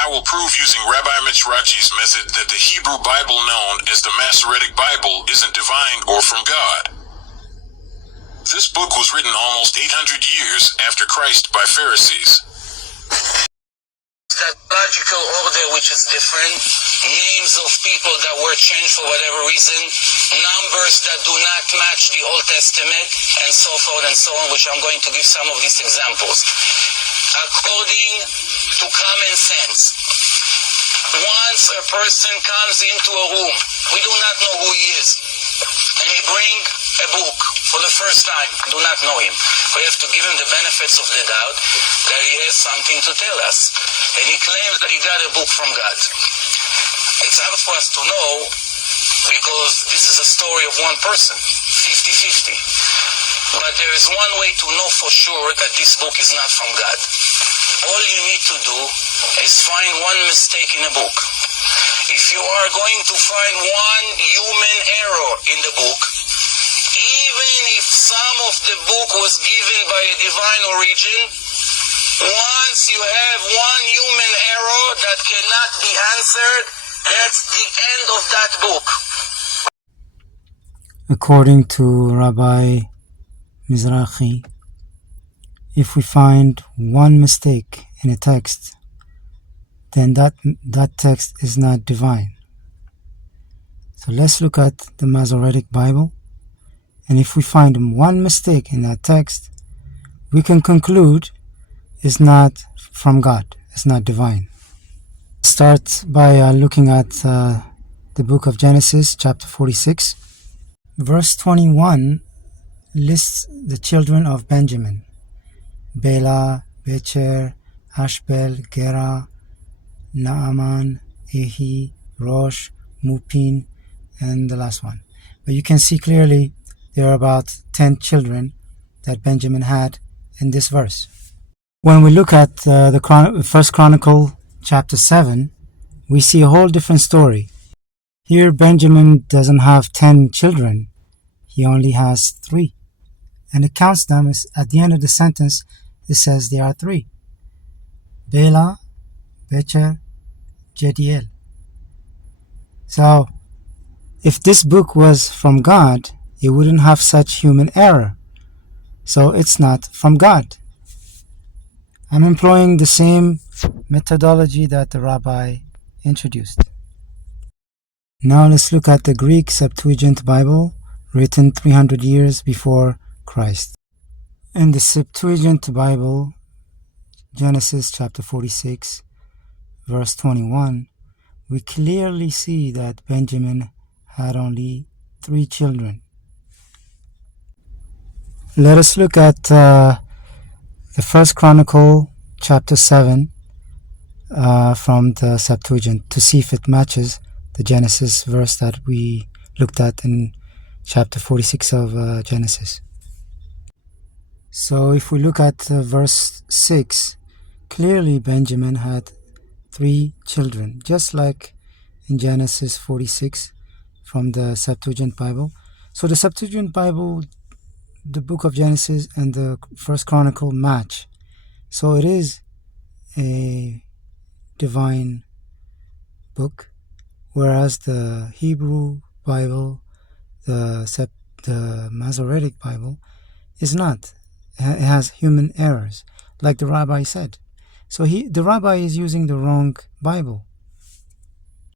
I will prove using Rabbi Mitzrachi's method that the Hebrew Bible known as the Masoretic Bible isn't divine or from God. This book was written almost 800 years after Christ by Pharisees. That logical order which is different, names of people that were changed for whatever reason, numbers that do not match the Old Testament, and so forth and so on, which I'm going to give some of these examples. According to common sense, once a person comes into a room, we do not know who he is, and he brings a book for the first time, do not know him. We have to give him the benefits of the doubt that he has something to tell us. And he claims that he got a book from God. It's hard for us to know because this is a story of one person, 50-50. But there is one way to know for sure that this book is not from God. All you need to do is find one mistake in a book. If you are going to find one human error in the book, even if some of the book was given by a divine origin, once you have one human error that cannot be answered, that's the end of that book. According to Rabbi Mizrachi, if we find one mistake in a text, then that text is not divine. So let's look at the Masoretic Bible, and if we find one mistake in that text, we can conclude it's not from God, it's not divine. Start by looking at the book of Genesis, chapter 46. Verse 21 lists the children of Benjamin: Bela, Becher, Ashbel, Gera, Naaman, Ehi, Rosh, Mupin, and the last one. But you can see clearly there are about 10 children that Benjamin had in this verse. When we look at the First Chronicle chapter 7, we see a whole different story. Here Benjamin doesn't have 10 children, he only has 3. And it counts them as, at the end of the sentence, it says there are 3. Bela, Becher, Jediel. So, if this book was from God, it wouldn't have such human error. So it's not from God. I'm employing the same methodology that the rabbi introduced. Now let's look at the Greek Septuagint Bible, written 300 years before Christ. In the Septuagint Bible, Genesis chapter 46, verse 21, we clearly see that Benjamin had only 3 children. Let us look at the First Chronicle chapter 7 from the Septuagint to see if it matches the Genesis verse that we looked at in chapter 46 of Genesis. So if we look at verse 6, clearly Benjamin had 3 children, just like in Genesis 46 from the Septuagint Bible. So the Septuagint Bible, the book of Genesis and the First Chronicle match. So it is a divine book, whereas the Hebrew Bible, the Masoretic Bible, is not. It has human errors, like the rabbi said. So the rabbi is using the wrong Bible.